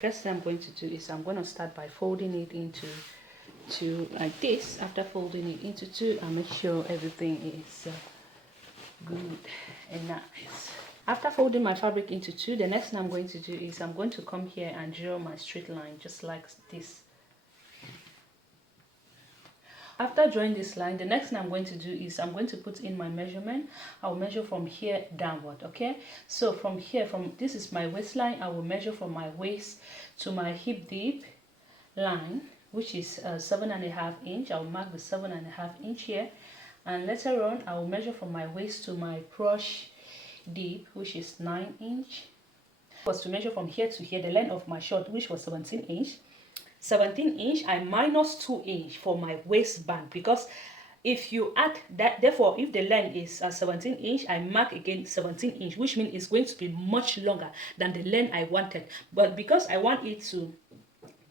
First thing I'm going to do is I'm going to start by folding it into two like this. After folding it into two, I'll make sure everything is good and nice. After folding my fabric into two, the next thing I'm going to do is I'm going to come here and draw my straight line just like this. After drawing this line, the next thing I'm going to do is I'm going to put in my measurement. I'll measure from here downward, okay? So from here, this is my waistline, I will measure from my waist to my hip deep line, which is 7.5 inch. I'll mark the 7.5 inch here, and later on I will measure from my waist to my crush deep, which is 9 inch. Was to measure from here to here the length of my short, which was 17 inch. 17 inch, I minus 2 inch for my waistband, because if you add that, therefore if the length is 17 inch, I mark again 17 inch, which means it's going to be much longer than the length I wanted. But because I want it to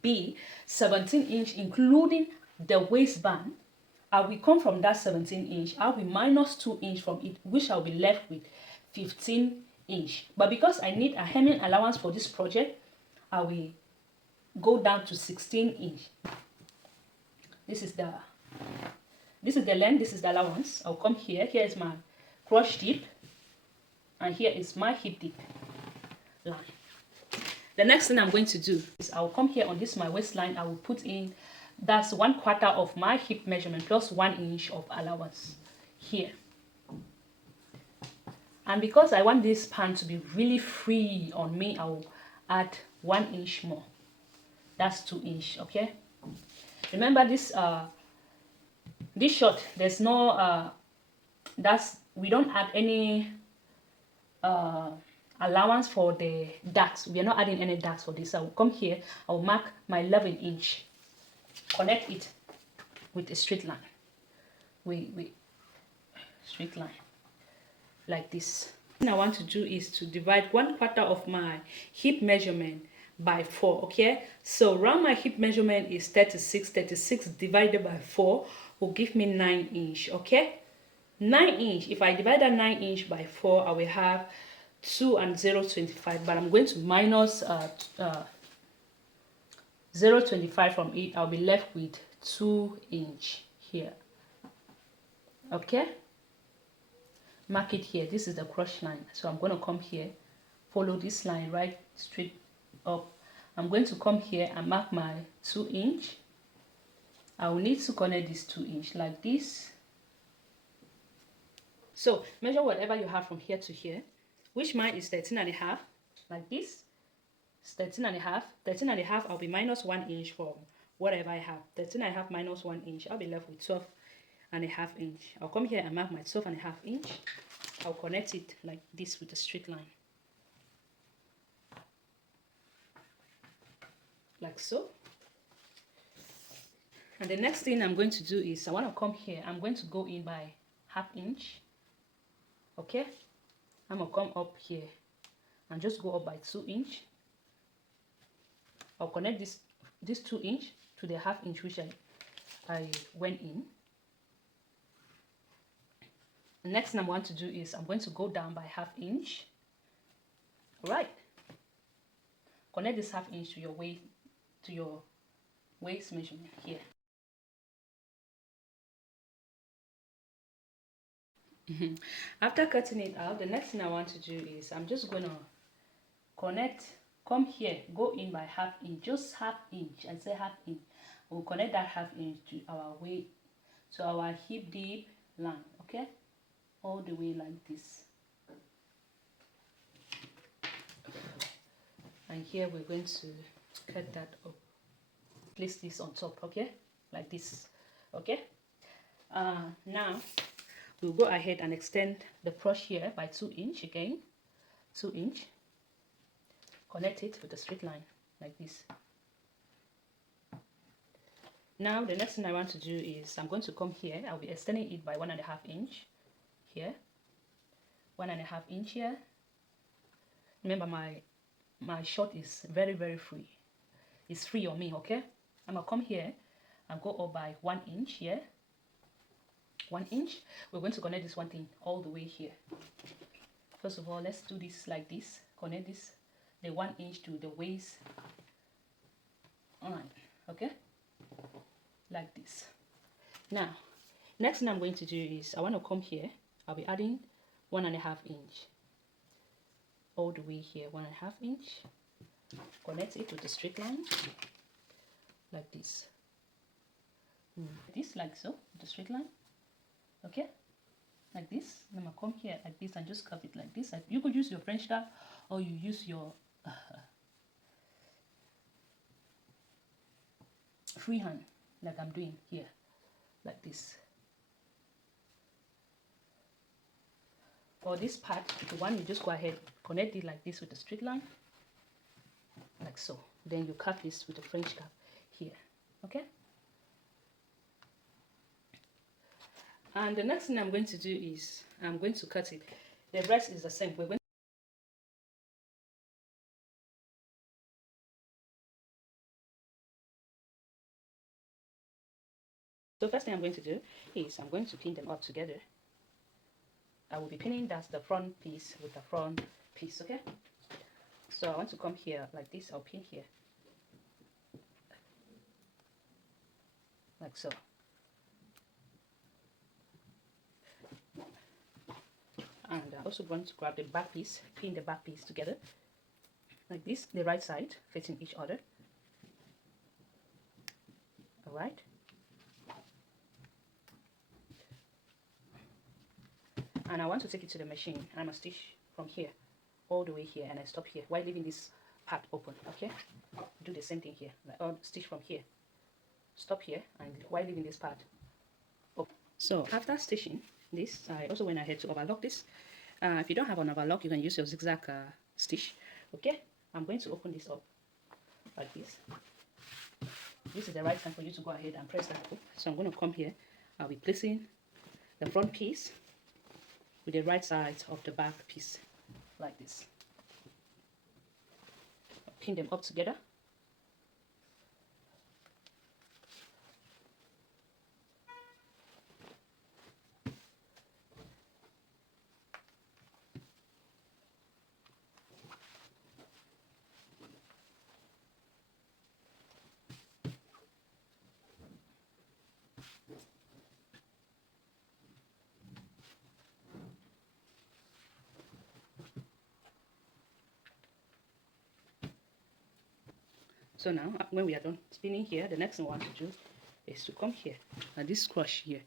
be 17 inch including the waistband, I will come from that 17 inch, I will minus 2 inch from it, which I'll be left with 15 inch. But because I need a hemming allowance for this project, I will go down to 16 inch. This is the length, this is the allowance. I'll come here. Here is my crush deep, and here is my hip deep line. The next thing I'm going to do is I'll come here on this my waistline. I will put in, that's 1/4 of my hip measurement plus 1 inch of allowance here. And because I want this pant to be really free on me, I will add 1 inch more. That's 2 inch, okay? Remember this short, there's no we don't add any allowance for the darks. We are not adding any darks for this. I will come here, I will mark my 11 inch, connect it with a straight line. Straight line like this. What I want to do is to divide 1/4 of my hip measurement by 4, okay? So round my hip measurement is 36. 36 divided by 4 will give me 9 inch, okay? 9 inch. If I divide that 9 inch by 4, I will have 2 and 0.25, but I'm going to minus 0.25 from it. I'll be left with 2 inch here, okay? Mark it here. This is the crush line, so I'm going to come here, follow this line right straight up. I'm going to come here and mark my 2 inch. I will need to connect this 2 inch like this. So measure whatever you have from here to here, which mine is 13.5, like this. It's 13.5. 13.5, I'll be minus 1 inch from whatever I have. 13.5 minus 1 inch, I'll be left with 12.5 inch. I'll come here and mark my 12.5 inch. I'll connect it like this with a straight line, like so. And the next thing I'm going to do is I want to come here. I'm going to go in by 1/2 inch, okay? I'm going to come up here and just go up by 2 inch. I'll connect this 2 inch to the 1/2 inch which I went in. The next thing I'm going to do is I'm going to go down by 1/2 inch. All right. Connect this 1/2 inch to your waist measurement here. After cutting it out, the next thing I want to do is I'm just going to come here, go in by 1/2 inch, just 1/2 inch. I say 1/2 inch. We'll connect that 1/2 inch to our hip deep line, okay? All the way like this. And here we're going to cut that up. Place this on top, okay? Like this, okay? Now we'll go ahead and extend the brush here by 2 inch again. 2 inch. Connect it with a straight line like this. Now the next thing I want to do is I'm going to come here. I'll be extending it by 1.5 inch here. 1.5 inch here. Remember my short is very, very free. It's free on me, okay? I'm gonna come here and go up by 1 inch here. 1 inch. We're going to connect this one thing all the way here. First of all, let's do this like this. Connect the 1 inch to the waist All right, okay, like this. Now, next thing I'm going to do is I want to come here. I'll be adding 1.5 inch all the way here, 1.5 inch. Connect it with the straight line like this. This like so, the straight line. Okay, like this. Then I'm gonna come here like this and just curve it like this. You could use your French curve or you use your freehand like I'm doing here, like this. For this part, the one you just go ahead, connect it like this with the straight line, like so. Then you cut this with the French curve here, okay? And the next thing I'm going to do is I'm going to cut it. The rest is the same. We're going So first thing I'm going to do is I'm going to pin them up together. I will be pinning that's the front piece with the front piece, okay? So I want to come here like this. I'll pin here like so. And I'm also going to grab the back piece, pin the back piece together like this, the right side facing each other. All right. And I want to take it to the machine, and I'm gonna stitch from here all the way here, and I stop here while leaving this part open. Okay, do the same thing here, like stitch from here, stop here, and while leaving this part open. So after stitching this, I also went ahead to overlock this. If you don't have an overlock, you can use your zigzag stitch. Okay, I'm going to open this up like this. This is the right time for you to go ahead and press that hook. So I'm going to come here. I'll be placing the front piece with the right side of the back piece like this. Pin them up together. So now, when we are done spinning here, the next thing I want to do is to come here. And this crush here,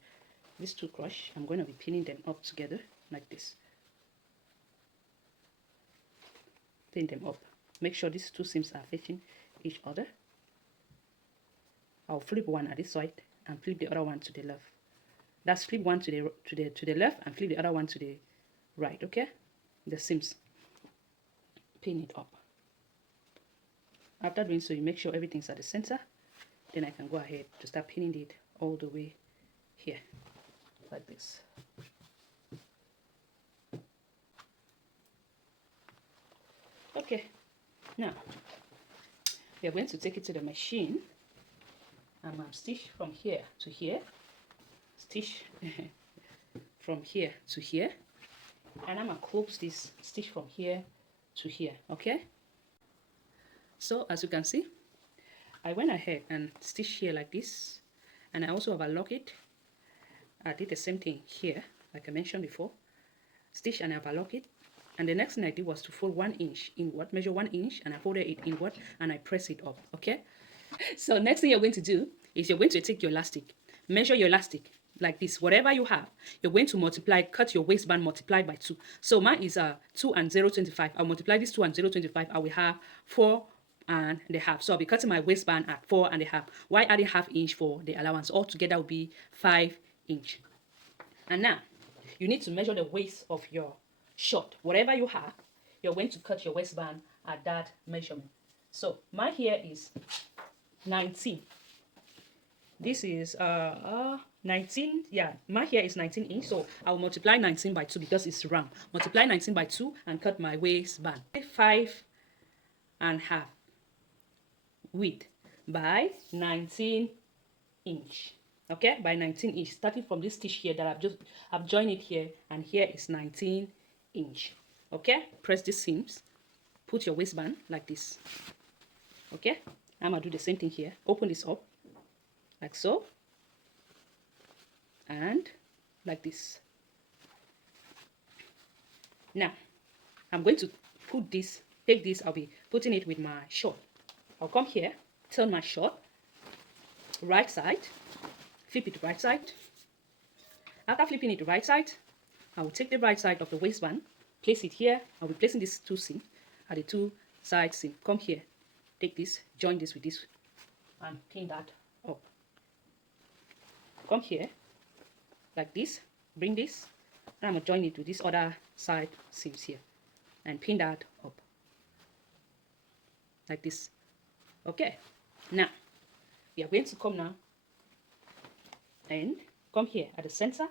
these two crush, I'm going to be pinning them up together like this. Pin them up. Make sure these two seams are facing each other. I'll flip one at this side and flip the other one to the left. That's flip one to the left and flip the other one to the right. Okay, the seams. Pin it up. After doing so, you make sure everything's at the center. Then I can go ahead to start pinning it all the way here, like this. Okay, now we are going to take it to the machine. I'm going to stitch from here to here, stitch from here to here, and I'm going to close this stitch from here to here. Okay, so as you can see, I went ahead and stitched here like this, and I also overlock it. I did the same thing here, like I mentioned before. Stitch and overlock it. And the next thing I did was to fold 1 inch inward, measure 1 inch, and I folded it inward, and I press it up. Okay. So next thing you're going to do is you're going to take your elastic, measure your elastic like this. Whatever you have, you're going to multiply, cut your waistband, multiply by 2. So mine is 2 and 0.25. I'll multiply this 2 and 0.25. I will have 4.5. So I'll be cutting my waistband at 4.5. Why adding ½ inch for the allowance? Altogether will be 5 inch. And now you need to measure the waist of your short. Whatever you have, you're going to cut your waistband at that measurement. So my here is 19. This is 19. Yeah, my hair is 19 inch, so I'll multiply 19 by 2 because it's round. Multiply 19 by 2 and cut my waistband. 5.5 width by 19 inch. Okay, by 19 inch, starting from this stitch here that I've joined it here, and here is 19 inch. Okay, press the seams, put your waistband like this. Okay, I'm gonna do the same thing here. Open this up like so, and like this. Now I'm going to take this, I'll be putting it with my short. I'll come here, turn my short right side, flip it right side. After flipping it to right side, I will take the right side of the waistband, place it here. I'll be placing these two seams at the two side seam. Come here, take this, join this with this, and pin that up. Come here, like this, bring this, and I'm gonna join it to this other side seams here, and pin that up, like this. Okay, now we are going to come now and come here at the center.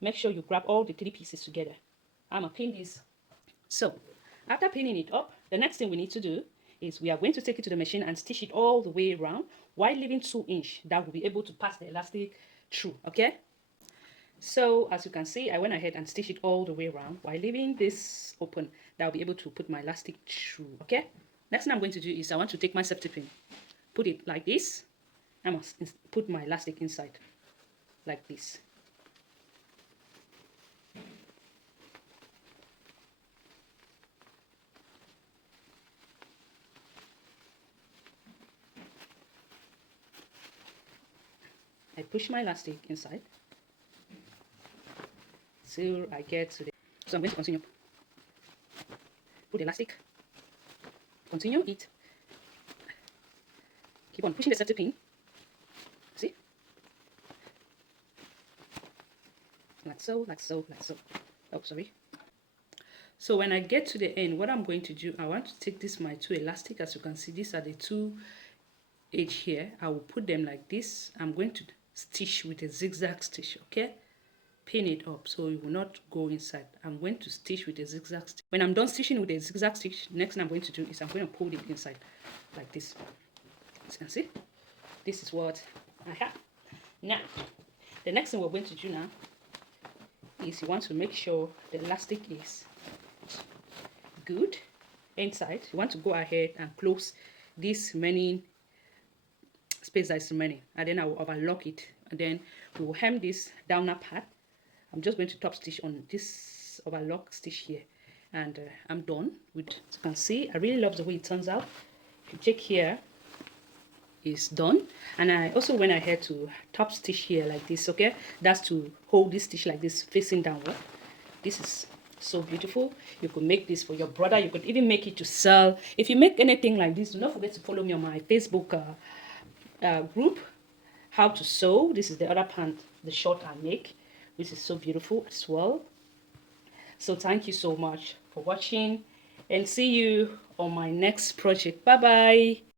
Make sure you grab all the three pieces together. I'm gonna pin this. So after pinning it up, the next thing we need to do is we are going to take it to the machine and stitch it all the way around while leaving 2 inches. That will be able to pass the elastic through. Okay, so as you can see, I went ahead and stitched it all the way around while leaving this open. That will be able to put my elastic through. Okay, next thing I'm going to do is I want to take my safety pin, put it like this. I must put my elastic inside like this. I push my elastic inside till I get to the. So I'm going to continue. Put the elastic. Continue it. Keep on pushing the safety pin. See? Like so, like so, like so. Oh, sorry. So when I get to the end, what I'm going to do, I want to take this my two elastic. As you can see, these are the two edge here. I will put them like this. I'm going to stitch with a zigzag stitch. Okay, pin it up so it will not go inside. I'm going to stitch with a zigzag stitch. When I'm done stitching with a zigzag stitch, next thing I'm going to do is I'm going to pull it inside like this. As you can see, this is what I have. Now the next thing we're going to do now is you want to make sure the elastic is good inside. You want to go ahead and close this remaining space that is remaining, and then I will overlock it, and then we will hem this downer part. I'm just going to top stitch on this overlock stitch here, and I'm done with. As you can see, I really love the way it turns out. If you check here, it's done. And I also went ahead to top stitch here like this. Okay, that's to hold this stitch like this facing downward. This is so beautiful. You could make this for your brother. You could even make it to sell. If you make anything like this, do not forget to follow me on my Facebook group, How to Sew. This is the other pant, the short I make, which is so beautiful as well. So thank you so much for watching, and see you on my next project. Bye bye.